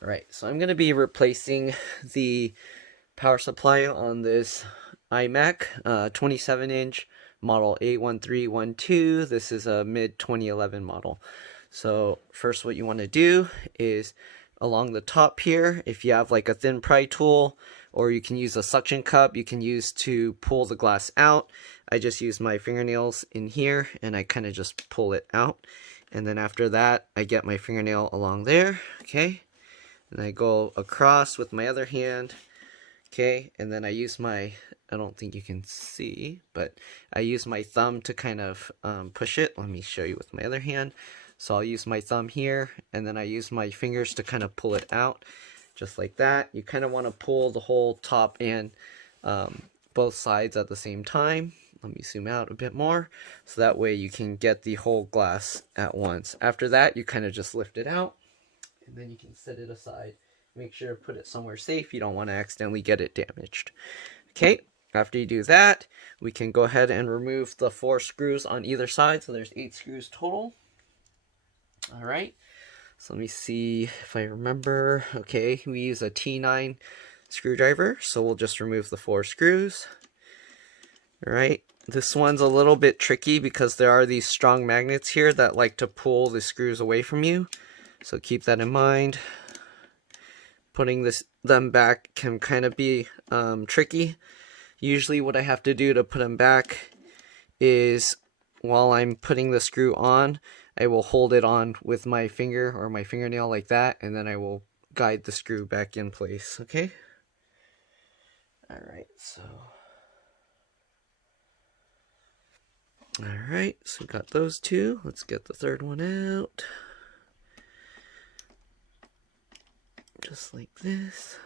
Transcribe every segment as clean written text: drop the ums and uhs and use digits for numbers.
Alright, so I'm going to be replacing the power supply on this iMac 27-inch model A1312. This is a mid-2011 model. So first what you want to do is along the top here, if you have like a thin pry tool, or you can use a suction cup you can use to pull the glass out. I just use my fingernails in here and I kind of just pull it out. And then after that, I get my fingernail along there, okay? And I go across with my other hand, okay? And then I use my, I don't think you can see, but I use my thumb to kind of push it. Let me show you with my other hand. So I'll use my thumb here, and then I use my fingers to kind of pull it out, just like that. You kind of want to pull the whole top and both sides at the same time. Let me zoom out a bit more, so that way you can get the whole glass at once. After that, you kind of just lift it out, and then you can set it aside. Make sure to put it somewhere safe. You don't want to accidentally get it damaged. Okay, after you do that, we can go ahead and remove the 4 screws on either side. So there's 8 screws total. Alright, so let me see if I remember. Okay, we use a T9 screwdriver, so we'll just remove the 4 screws. Alright, this one's a little bit tricky because there are these strong magnets here that like to pull the screws away from you. So keep that in mind. Putting them back can kind of be tricky. Usually what I have to do to put them back is while I'm putting the screw on, I will hold it on with my finger or my fingernail like that, and then I will guide the screw back in place, okay? Alright, so we got those 2. Let's get the third one out. Just like this.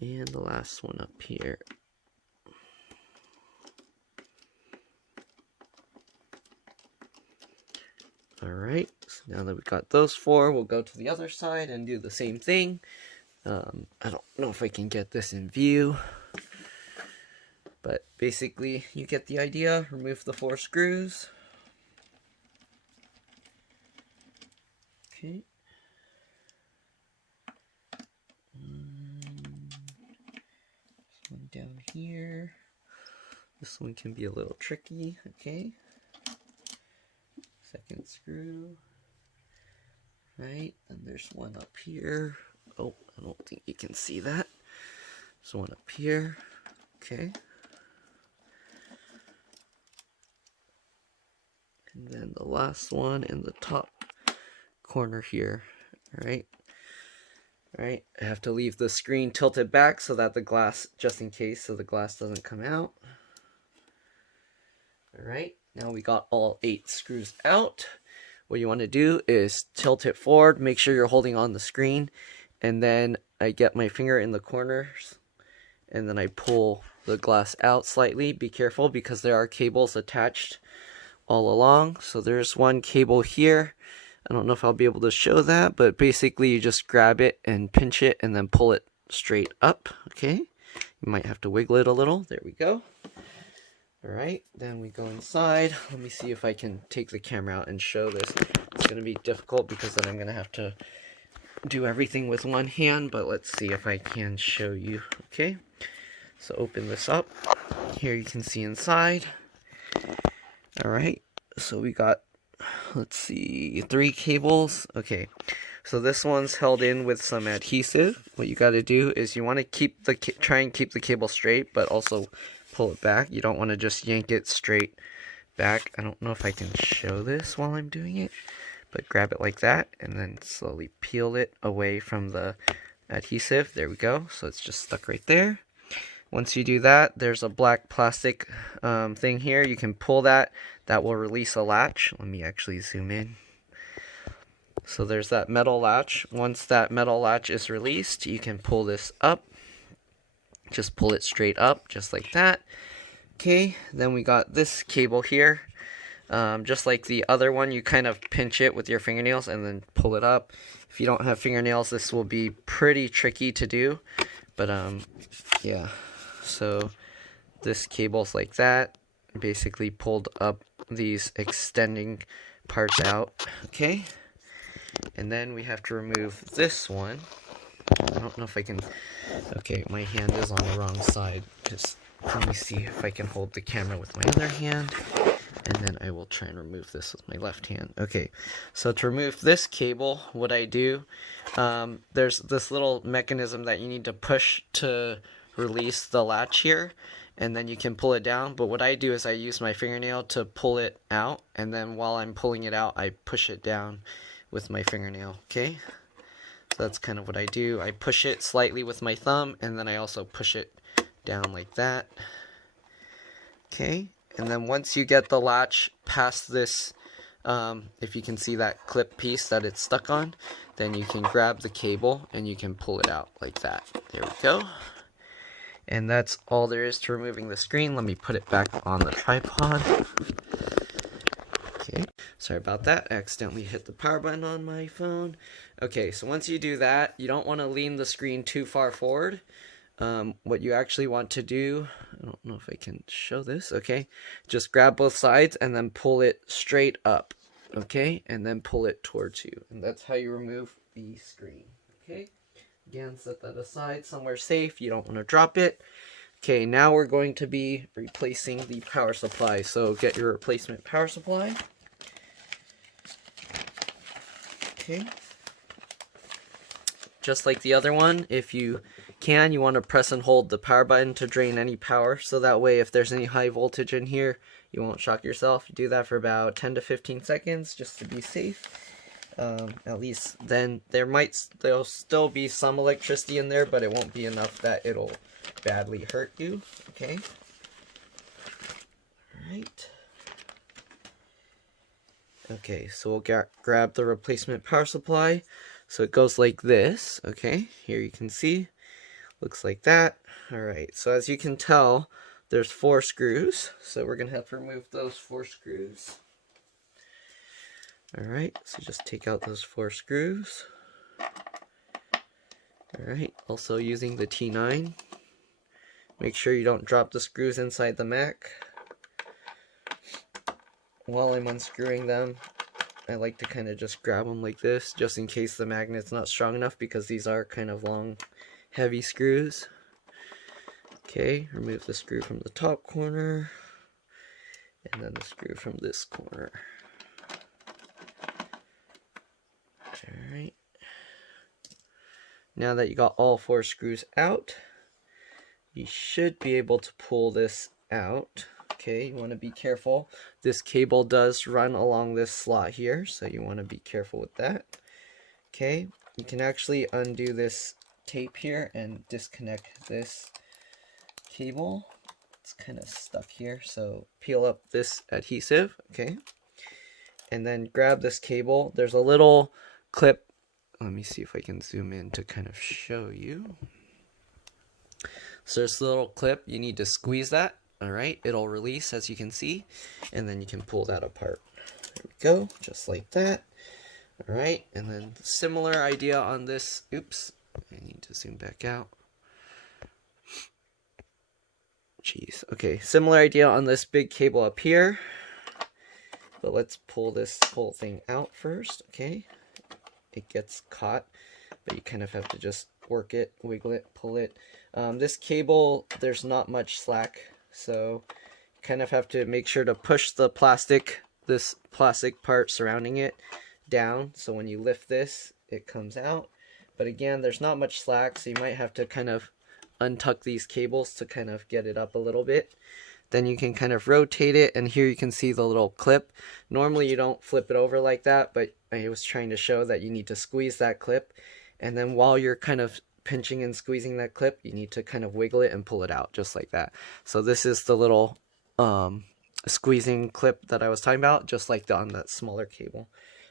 And the last one up here. Alright, so now that we've got those 4, we'll go to the other side and do the same thing. I don't know if I can get this in view, but basically you get the idea. Remove the 4 screws. Okay. This one down here. This one can be a little tricky, okay. Second screw. Right, and there's one up here. Oh, I don't think you can see that. There's one up here. Okay. And then the last one in the top corner here. Alright. Alright, I have to leave the screen tilted back so that the glass, just in case, so the glass doesn't come out. Alright, now we got all 8 screws out. What you want to do is tilt it forward, make sure you're holding on the screen, and then I get my finger in the corners, and then I pull the glass out slightly. Be careful because there are cables attached all along. So there's one cable here. I don't know if I'll be able to show that, but basically you just grab it and pinch it and then pull it straight up, okay? You might have to wiggle it a little. There we go. Alright, then we go inside. Let me see if I can take the camera out and show this. It's going to be difficult because then I'm going to have to do everything with one hand, but let's see if I can show you. Okay, so open this up. Here you can see inside. Alright, so we got, let's see, 3 cables. Okay, so this one's held in with some adhesive. What you got to do is you want to keep the try and keep the cable straight, but also pull it back. You don't want to just yank it straight back. I don't know if I can show this while I'm doing it, but grab it like that and then slowly peel it away from the adhesive. There we go. So it's just stuck right there. Once you do that, there's a black plastic thing here. You can pull that. That will release a latch. Let me actually zoom in. So there's that metal latch. Once that metal latch is released, you can pull this up. Just pull it straight up, just like that. Okay, then we got this cable here. Just like the other one, you kind of pinch it with your fingernails and then pull it up. If you don't have fingernails, this will be pretty tricky to do. But, yeah. So, this cable's like that. Basically pulled up these extending parts out, okay? And then we have to remove this one. I don't know if I can, okay, my hand is on the wrong side. Just let me see if I can hold the camera with my other hand, and then I will try and remove this with my left hand. Okay, so to remove this cable, what I do, there's this little mechanism that you need to push to release the latch here, and then you can pull it down. But what I do is I use my fingernail to pull it out, and then while I'm pulling it out, I push it down with my fingernail, okay? So that's kind of what I do. I push it slightly with my thumb, and then I also push it down like that. Okay, and then once you get the latch past this, if you can see that clip piece that it's stuck on, then you can grab the cable and you can pull it out like that. There we go. And that's all there is to removing the screen. Let me put it back on the tripod. Okay, sorry about that. I accidentally hit the power button on my phone. Okay, so once you do that, you don't want to lean the screen too far forward. What you actually want to do, I don't know if I can show this, okay? Just grab both sides and then pull it straight up, okay? And then pull it towards you. And that's how you remove the screen, okay? Again, set that aside somewhere safe. You don't want to drop it. Okay, now we're going to be replacing the power supply. So get your replacement power supply. Okay. Just like the other one, if you can, you want to press and hold the power button to drain any power. So that way, if there's any high voltage in here, you won't shock yourself. You do that for about 10 to 15 seconds just to be safe. At least then there'll still be some electricity in there, but it won't be enough that it'll badly hurt you. Okay. All right. Okay, so we'll grab the replacement power supply. So it goes like this. Okay, here you can see. Looks like that. All right, so as you can tell, there's 4 screws. So we're going to have to remove those 4 screws. All right, so just take out those 4 screws. All right, also using the T9. Make sure you don't drop the screws inside the Mac. While I'm unscrewing them, I like to kind of just grab them like this, just in case the magnet's not strong enough, because these are kind of long, heavy screws. Okay, remove the screw from the top corner, and then the screw from this corner. Alright. Now that you got all 4 screws out, you should be able to pull this out. Okay, you want to be careful. This cable does run along this slot here, so you want to be careful with that. Okay, you can actually undo this tape here and disconnect this cable. It's kind of stuck here, so peel up this adhesive, okay? And then grab this cable. There's a little clip. Let me see if I can zoom in to kind of show you. So there's a little clip. You need to squeeze that. Alright, it'll release, as you can see, and then you can pull that apart. There we go, just like that. Alright, and then similar idea on this. Oops, I need to zoom back out. Jeez, okay, similar idea on this big cable up here. But let's pull this whole thing out first, okay? It gets caught, but you kind of have to just work it, wiggle it, pull it. This cable, there's not much slack. So you kind of have to make sure to push the plastic, this plastic part surrounding it, down. So when you lift this, it comes out. But again, there's not much slack, so you might have to kind of untuck these cables to kind of get it up a little bit. Then you can kind of rotate it, and here you can see the little clip. Normally you don't flip it over like that, but I was trying to show that you need to squeeze that clip. And then while you're kind of pinching and squeezing that clip, you need to kind of wiggle it and pull it out just like that. So this is the little squeezing clip that I was talking about, just like on that smaller cable.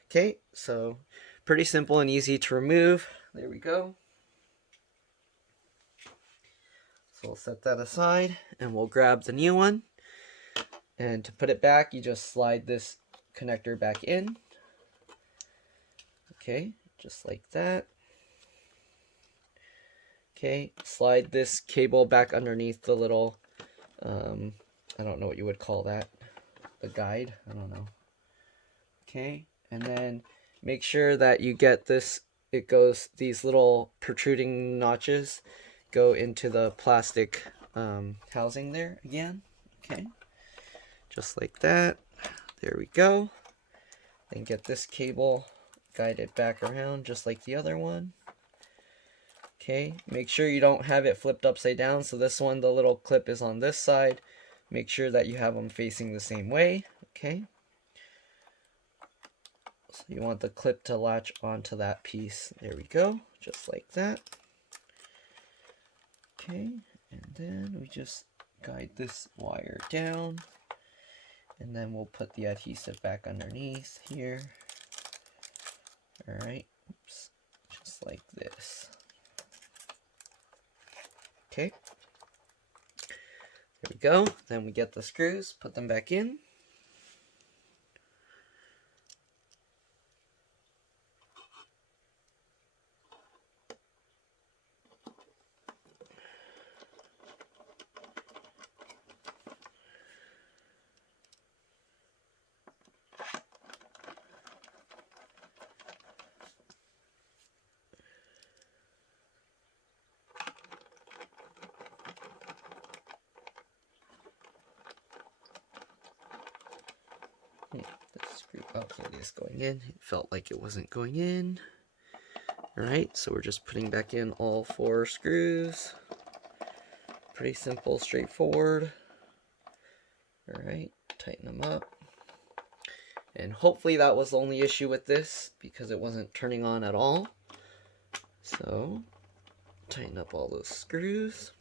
Okay, so pretty simple and easy to remove. There we go. So we'll set that aside and we'll grab the new one. And to put it back, you just slide this connector back in. Okay, just like that. Okay, slide this cable back underneath the little, I don't know what you would call that, the guide, I don't know. Okay, and then make sure that you get this, it goes, these little protruding notches go into the plastic housing there again. Okay, just like that. There we go. Then get this cable guided back around just like the other one. Okay, make sure you don't have it flipped upside down. So this one, the little clip is on this side. Make sure that you have them facing the same way. Okay, so you want the clip to latch onto that piece. There we go, just like that. Okay, and then we just guide this wire down, and then we'll put the adhesive back underneath here. Alright, oops, just like this. Okay, there we go. Then we get the screws, put them back in. The screw, oh, it is going in. It felt like it wasn't going in. Alright, so we're just putting back in all 4 screws. Pretty simple, straightforward. Alright, tighten them up. And hopefully that was the only issue with this, because it wasn't turning on at all. So, tighten up all those screws.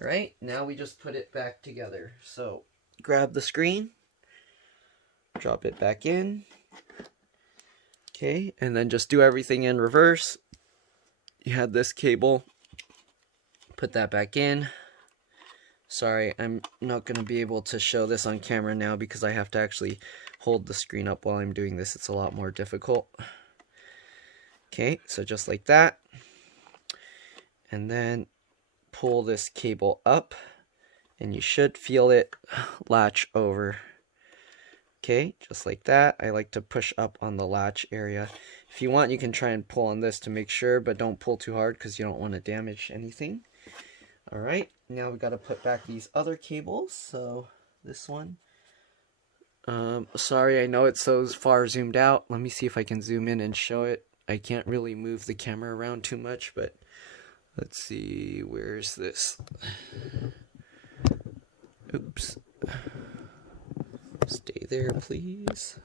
Alright, now we just put it back together. So, grab the screen. Drop it back in. Okay, and then just do everything in reverse. You had this cable. Put that back in. Sorry, I'm not going to be able to show this on camera now because I have to actually hold the screen up while I'm doing this. It's a lot more difficult. Okay, so just like that. And then pull this cable up, and you should feel it latch over. Okay, just like that. I like to push up on the latch area. If you want, you can try and pull on this to make sure, but don't pull too hard because you don't want to damage anything. Alright, now we got to put back these other cables. So this one. Sorry, I know it's so far zoomed out. Let me see if I can zoom in and show it. I can't really move the camera around too much, but let's see, where's this? Oops. Stay there, please.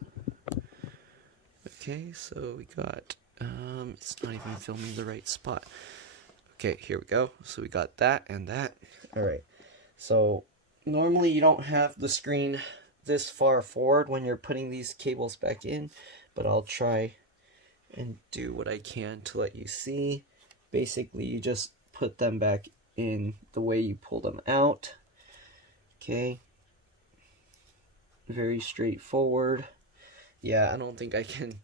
Okay, so we got, it's not even filming the right spot. Okay, here we go. So we got that and that. Alright, so normally you don't have the screen this far forward when you're putting these cables back in, but I'll try and do what I can to let you see. Basically, you just put them back in the way you pull them out. Okay. Very straightforward. Yeah, I don't think I can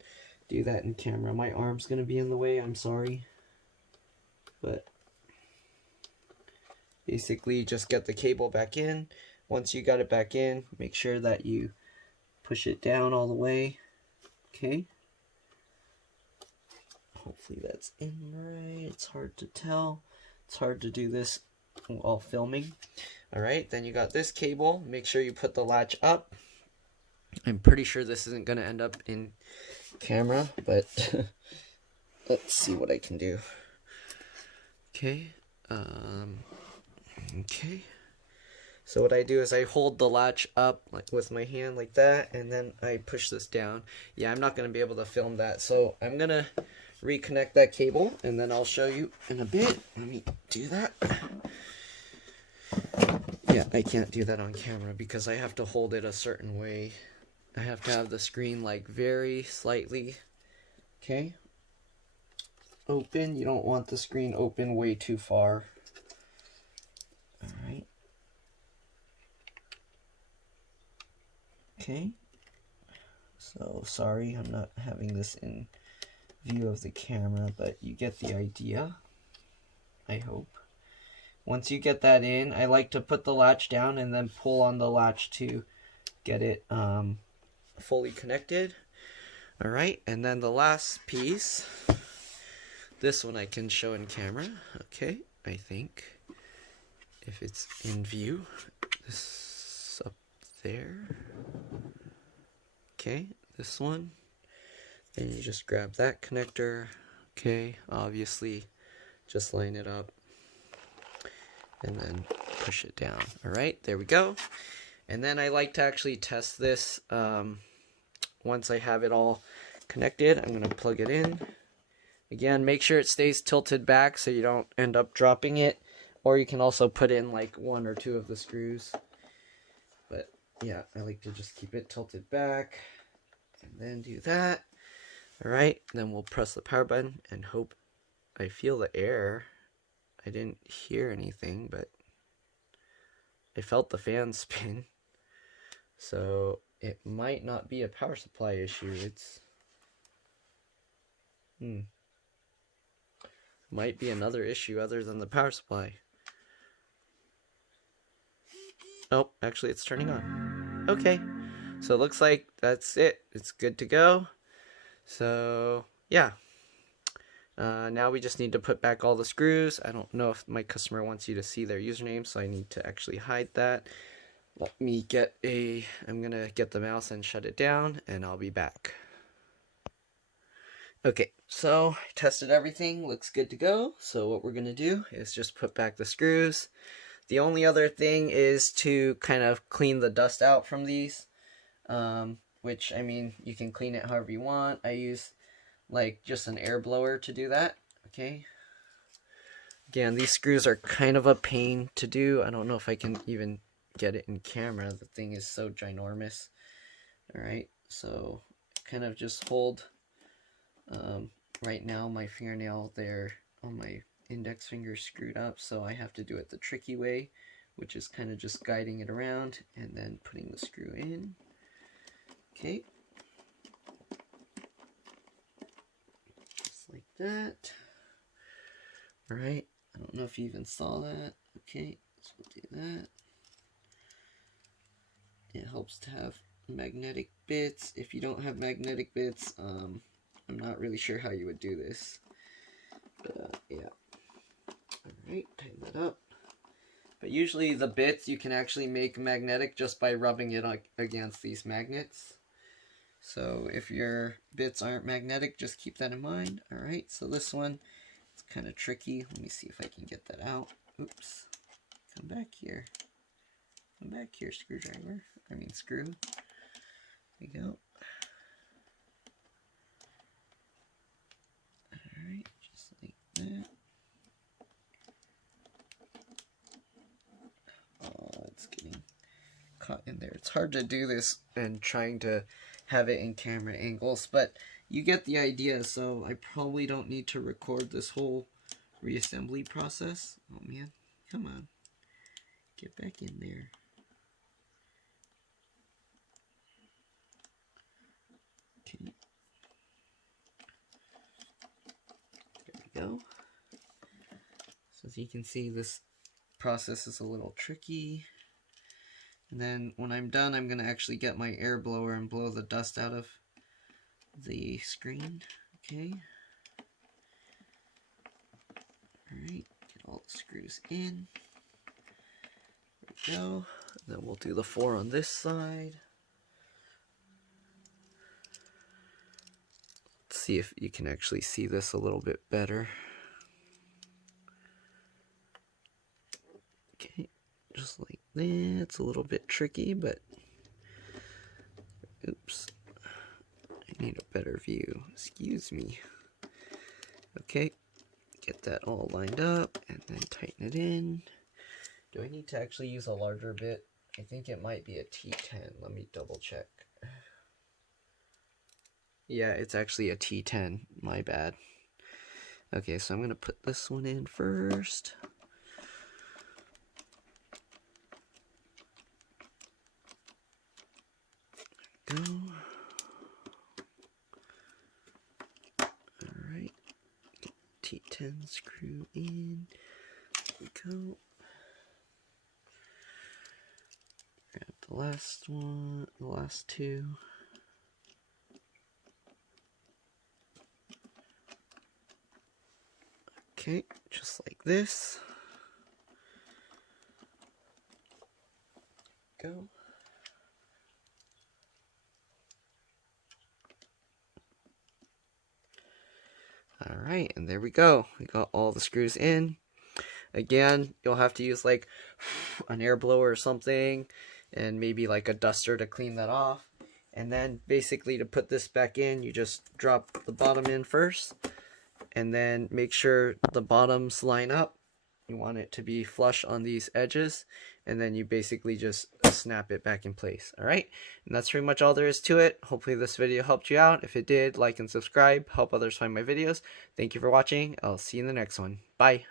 do that in camera. My arm's gonna be in the way, I'm sorry. But basically, just get the cable back in. Once you got it back in, make sure that you push it down all the way. Okay. Hopefully that's in right. It's hard to tell. It's hard to do this while filming. Alright, then you got this cable. Make sure you put the latch up. I'm pretty sure this isn't going to end up in camera, but let's see what I can do. Okay. Okay. So what I do is I hold the latch up like with my hand like that, and then I push this down. Yeah, I'm not going to be able to film that, so I'm going to reconnect that cable, and then I'll show you in a bit. Let me do that. Yeah, I can't do that on camera because I have to hold it a certain way. I have to have the screen like very slightly, okay, open. You don't want the screen open way too far. Alright. Okay. So, sorry I'm not having this in view of the camera, but you get the idea, I hope. Once you get that in, I like to put the latch down and then pull on the latch to get it fully connected. Alright, and then the last piece, this one I can show in camera. Okay, I think, if it's in view, this up there. Okay, this one. Then you just grab that connector. Okay, obviously, just line it up. And then push it down. Alright, there we go. And then I like to actually test this once I have it all connected. I'm going to plug it in. Again, make sure it stays tilted back so you don't end up dropping it. Or you can also put in like 1 or 2 of the screws. But yeah, I like to just keep it tilted back. And then do that. Alright, then we'll press the power button and hope I feel the air. I didn't hear anything, but I felt the fan spin. So it might not be a power supply issue. It's might be another issue other than the power supply. Oh, actually it's turning on. Okay, so it looks like that's it. It's good to go. So yeah, now we just need to put back all the screws. I don't know if my customer wants you to see their username, so I need to actually hide that. Let me get I'm gonna get the mouse and shut it down, and I'll be back. Okay, so I tested everything, looks good to go. So what we're gonna do is just put back the screws. The only other thing is to kind of clean the dust out from these, which, I mean, you can clean it however you want. I use like just an air blower to do that. Okay. Again, these screws are kind of a pain to do. I don't know if I can even get it in camera. The thing is so ginormous. Alright, so kind of just hold, right now my fingernail there on my index finger is screwed up, so I have to do it the tricky way, which is kind of just guiding it around and then putting the screw in. Okay. Just like that. Alright, I don't know if you even saw that. Okay, so we'll do that. It helps to have magnetic bits. If you don't have magnetic bits, I'm not really sure how you would do this. But yeah. Alright, tighten that up. But usually the bits you can actually make magnetic just by rubbing it against these magnets. So if your bits aren't magnetic, just keep that in mind. Alright, so this one, it's kind of tricky. Let me see if I can get that out. Oops. Come back here. Come back here, screwdriver. I mean screw. There we go. Alright, just like that. Oh, it's getting caught in there. It's hard to do this and trying to have it in camera angles, but you get the idea, so I probably don't need to record this whole reassembly process. Oh man, come on. Get back in there. Okay. There we go. So as you can see, this process is a little tricky. And then when I'm done, I'm going to actually get my air blower and blow the dust out of the screen. Okay. Alright, get all the screws in. There we go. And then we'll do the 4 on this side. Let's see if you can actually see this a little bit better. Okay, just like that. It's a little bit tricky, but oops. I need a better view. Excuse me. Okay, get that all lined up and then tighten it in. Do I need to actually use a larger bit? I think it might be a T10. Let me double check. Yeah, it's actually a T10. My bad. Okay, so I'm going to put this one in first. There we go. Alright. T10 screw in. There we go. Grab the last one, the last two. Okay, just like this. Go. Alright, and there we go. We got all the screws in. Again, you'll have to use like an air blower or something, and maybe like a duster to clean that off. And then basically to put this back in, you just drop the bottom in first, and then make sure the bottoms line up. You want it to be flush on these edges, and then you basically just snap it back in place. Alright, and that's pretty much all there is to it. Hopefully this video helped you out. If it did, like and subscribe, help others find my videos. Thank you for watching. I'll see you in the next one. Bye.